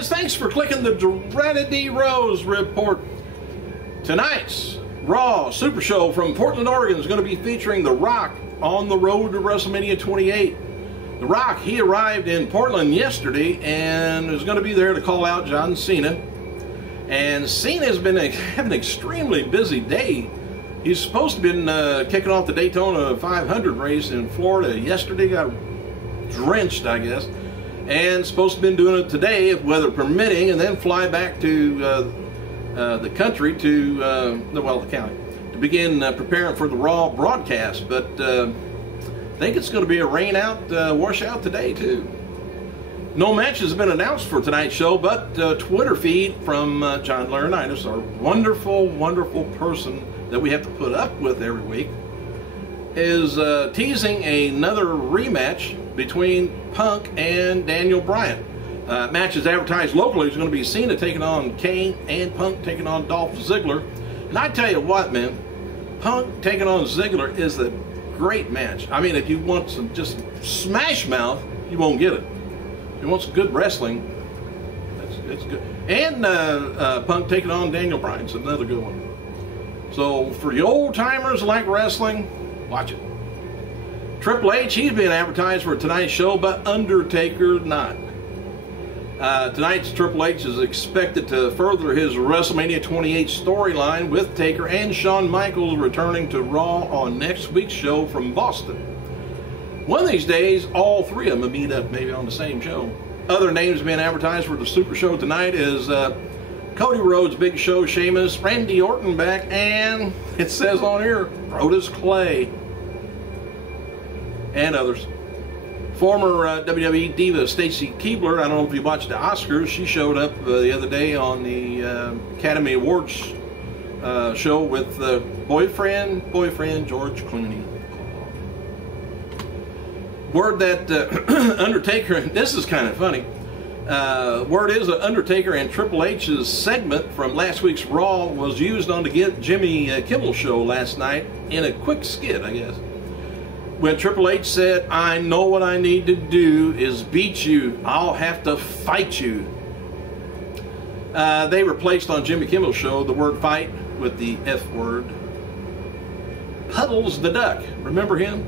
fans, thanks for clicking the Dreaded D Rose report. Tonight's Raw Super Show from Portland, Oregon is going to be featuring The Rock on the road to WrestleMania 28. The Rock, he arrived in Portland yesterday and is going to be there to call out John Cena. And Cena has been having an extremely busy day. He's supposed to have been kicking off the Daytona 500 race in Florida yesterday, got drenched, I guess, and supposed to have been doing it today, if weather permitting, and then fly back to the country, to the county, to begin preparing for the Raw broadcast. But I think it's going to be a rain out, washout today too. No match has been announced for tonight's show, but Twitter feed from John Laurinaitis, our wonderful, wonderful person that we have to put up with every week, is teasing another rematch between Punk and Daniel Bryan. Match is advertised locally. It's going to be Cena taking on Kane and Punk taking on Dolph Ziggler. And I tell you what, man, Punk taking on Ziggler is a great match. I mean, if you want some just smash mouth, you won't get it. If you want some good wrestling, it's good. And Punk taking on Daniel Bryan is another good one. So for the old timers like wrestling, watch it. Triple H, he's being advertised for tonight's show, but Undertaker not. Tonight's Triple H is expected to further his WrestleMania 28 storyline with Taker and Shawn Michaels returning to Raw on next week's show from Boston. One of these days, all three of them will meet up maybe on the same show. Other names being advertised for the Super Show tonight is Cody Rhodes, Big Show, Sheamus, Randy Orton back, and it says on here, Brodus Clay, and others. Former WWE diva Stacy Keibler, I don't know if you watched the Oscars, she showed up the other day on the Academy Awards show with boyfriend George Clooney. Word that Undertaker, this is kind of funny, word is that Undertaker and Triple H's segment from last week's Raw was used on the Jimmy Kimmel show last night in a quick skit, I guess. When Triple H said, "I know what I need to do is beat you. I'll have to fight you." They replaced on Jimmy Kimmel's show the word fight with the F word. Puddles the Duck, remember him?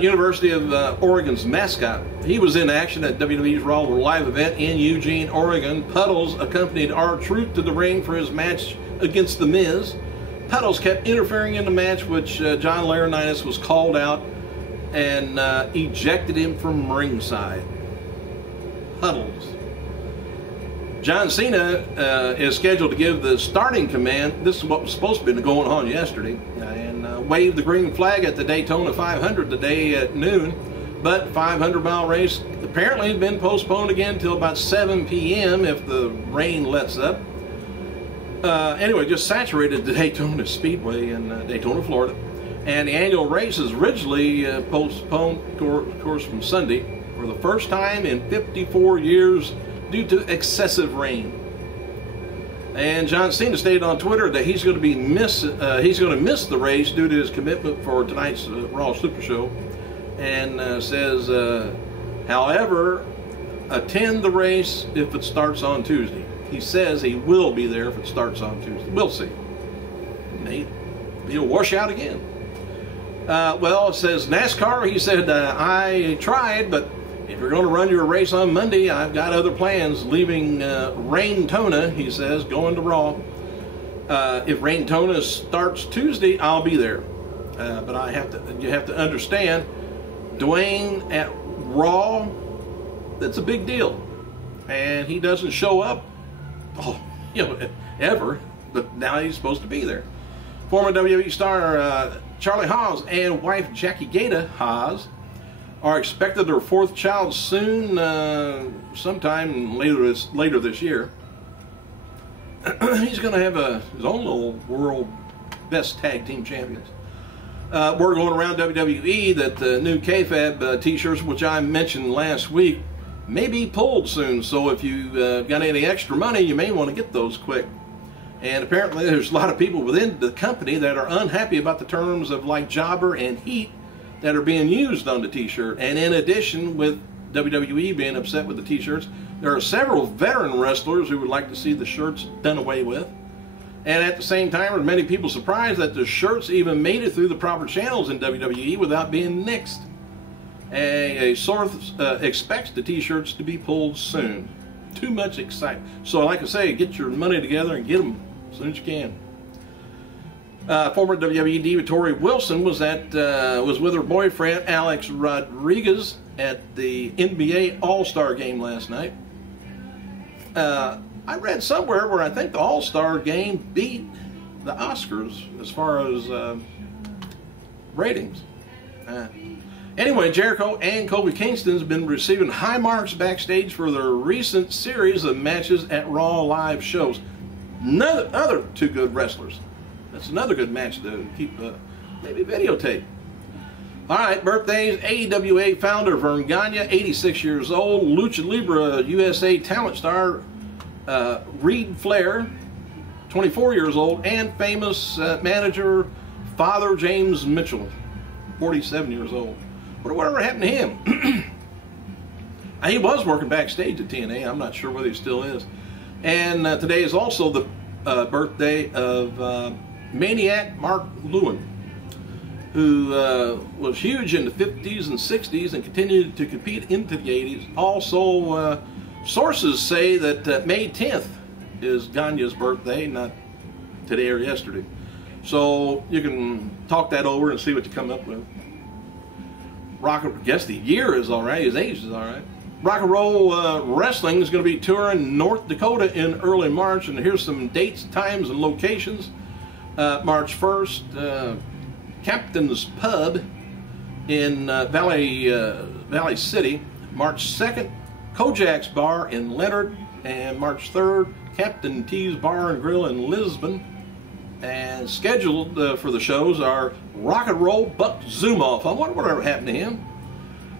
University of Oregon's mascot. He was in action at WWE's Raw Live event in Eugene, Oregon. Puddles accompanied R-Truth to the ring for his match against The Miz. Puddles kept interfering in the match, which John Laurinaitis was called out and ejected him from ringside. Puddles. John Cena is scheduled to give the starting command. This is what was supposed to be going on yesterday, and wave the green flag at the Daytona 500 today at noon. But 500-mile race apparently has been postponed again until about 7 p.m. if the rain lets up. Anyway, just saturated the Daytona Speedway in Daytona, Florida. And the annual race is originally postponed, of course, from Sunday for the first time in 54 years due to excessive rain. And John Cena stated on Twitter that he's going to miss the race due to his commitment for tonight's Raw Super Show, and says, however, attend the race if it starts on Tuesday. He says he will be there if it starts on Tuesday. We'll see. Maybe he'll wash out again. Well, it says NASCAR. He said, I tried, but if you're going to run your race on Monday, I've got other plans. Leaving Rain-Tona, he says, going to Raw. If Rain-Tona starts Tuesday, I'll be there. But you have to understand, Dwayne at Raw, that's a big deal. And he doesn't show up, ever, but now he's supposed to be there. Former WWE star Charlie Haas and wife Jackie Gata Haas are expected their fourth child soon, sometime later this year. He's going to have his own little world best tag team champions. Word going around WWE that the new kayfabe t-shirts, which I mentioned last week, may be pulled soon, so if you got any extra money, you may want to get those quick. And apparently there's a lot of people within the company that are unhappy about the terms of like jobber and heat that are being used on the t-shirt. And in addition, with WWE being upset with the t-shirts. There are several veteran wrestlers who would like to see the shirts done away with. And at the same time, there are many people surprised that the shirts even made it through the proper channels in WWE without being nixed. A source expects the t-shirts to be pulled soon. Too much excitement. So like I say, get your money together and get them as soon as you can. Former WWE diva Tori Wilson was with her boyfriend Alex Rodriguez at the NBA All-Star game last night. I read somewhere where I think the All-Star game beat the Oscars as far as ratings. Anyway, Jericho and Kofi Kingston have been receiving high marks backstage for their recent series of matches at Raw live shows. Other two good wrestlers. That's another good match to keep, maybe videotape. All right, birthdays. AWA founder Vern Gagne, 86 years old. Lucha Libre USA talent star Reed Flair, 24 years old. And famous manager Father James Mitchell, 47 years old. Whatever happened to him? He was working backstage at TNA. I'm not sure whether he still is. And today is also the birthday of Maniac Mark Lewin, who was huge in the 50s and 60s and continued to compete into the 80s. Also, sources say that May 10th is Gagne's birthday, not today or yesterday. So you can talk that over and see what you come up with. I guess the year is all right, his age is all right. Rock and Roll Wrestling is going to be touring North Dakota in early March, and here's some dates, times, and locations. March 1st, Captain's Pub in Valley City. March 2nd, Kojak's Bar in Leonard. And March 3rd, Captain T's Bar and Grill in Lisbon. And scheduled for the shows are Rock and Roll Buck Zumoff. I wonder whatever happened to him.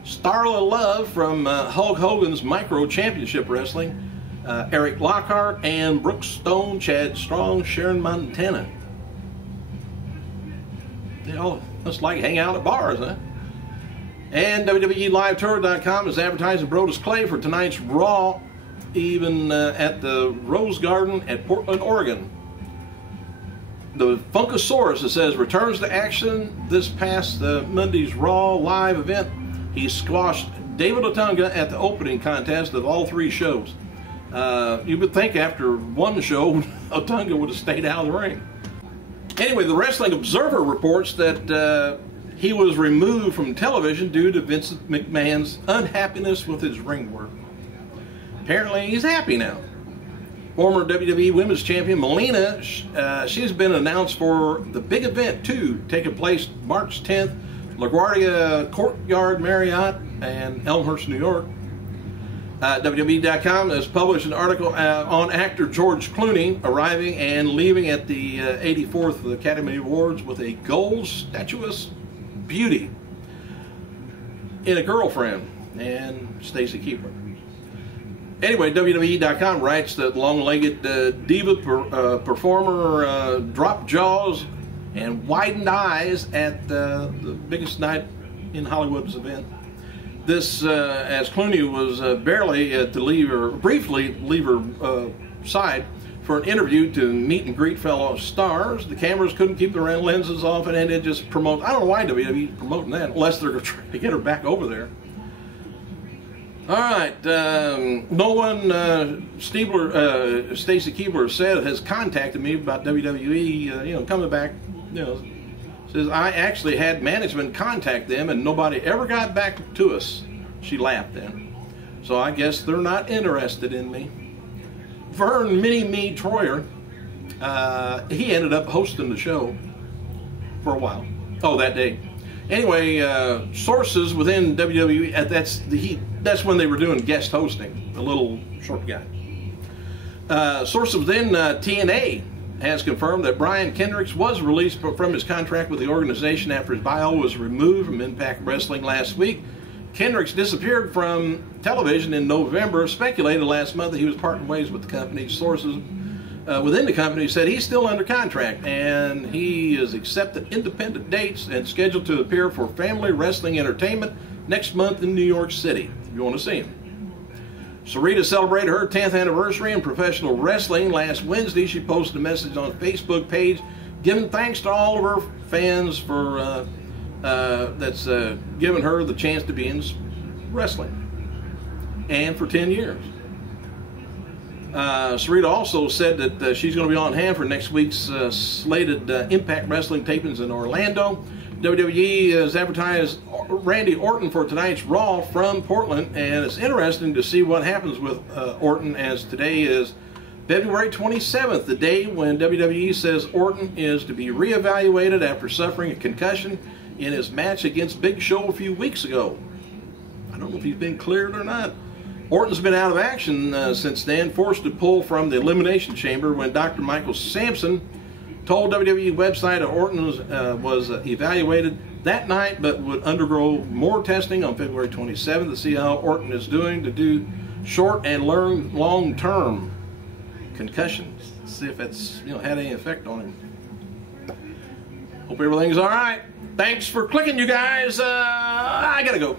Starla Love from Hulk Hogan's Micro Championship Wrestling. Eric Lockhart and Brooke Stone, Chad Strong, Sharon Montana. They all must like hang out at bars, huh? And WWELiveTour.com is advertising Brodus Clay for tonight's Raw, even at the Rose Garden at Portland, Oregon. The Funkasaurus, it says, returns to action this past Monday's Raw live event. He squashed David Otunga at the opening contest of all three shows. You would think after one show, Otunga would have stayed out of the ring. Anyway, the Wrestling Observer reports that he was removed from television due to Vincent McMahon's unhappiness with his ring work. Apparently, he's happy now. Former WWE Women's Champion Melina, she's been announced for the big event, too, taking place March 10th, LaGuardia Courtyard Marriott in Elmhurst, New York. WWE.com has published an article on actor George Clooney arriving and leaving at the 84th Academy Awards with a gold statuesque beauty in a girlfriend, and Stacy Keibler. Anyway, WWE.com writes that long-legged diva performer dropped jaws and widened eyes at the biggest night in Hollywood's event. This, as Clooney was barely to briefly leave her side for an interview to meet and greet fellow stars. The cameras couldn't keep the lenses off, and it just promote. I don't know why WWE is promoting that, unless they're trying to get her back over there. All right, no one, Stacy Keibler said, has contacted me about WWE, coming back, says, I actually had management contact them and nobody ever got back to us. She laughed then. So I guess they're not interested in me. Vern Mini-Me Troyer, he ended up hosting the show for a while. Oh, that day. Anyway, sources within WWE, that's when they were doing guest hosting, the little short guy. Sources within TNA has confirmed that Brian Kendricks was released from his contract with the organization after his bio was removed from Impact Wrestling last week. Kendricks disappeared from television in November, speculated last month that he was parting ways with the company. Sources within the company said he's still under contract and he has accepted independent dates and scheduled to appear for Family Wrestling Entertainment next month in New York City, if you want to see him. Sarita celebrated her 10th anniversary in professional wrestling last Wednesday. She posted a message on a Facebook page giving thanks to all of her fans for that's given her the chance to be in wrestling, and for 10 years. Sarita also said that she's going to be on hand for next week's slated Impact Wrestling tapings in Orlando. WWE has advertised Randy Orton for tonight's Raw from Portland, and it's interesting to see what happens with Orton, as today is February 27th, the day when WWE says Orton is to be reevaluated after suffering a concussion in his match against Big Show a few weeks ago. I don't know if he's been cleared or not. Orton's been out of action since then, forced to pull from the Elimination Chamber when Dr. Michael Sampson told WWE website that Orton was evaluated that night, but would undergo more testing on February 27th to see how Orton is doing to do short and long-term concussions. See if it's had any effect on him. Hope everything's all right. Thanks for clicking, you guys. I gotta go.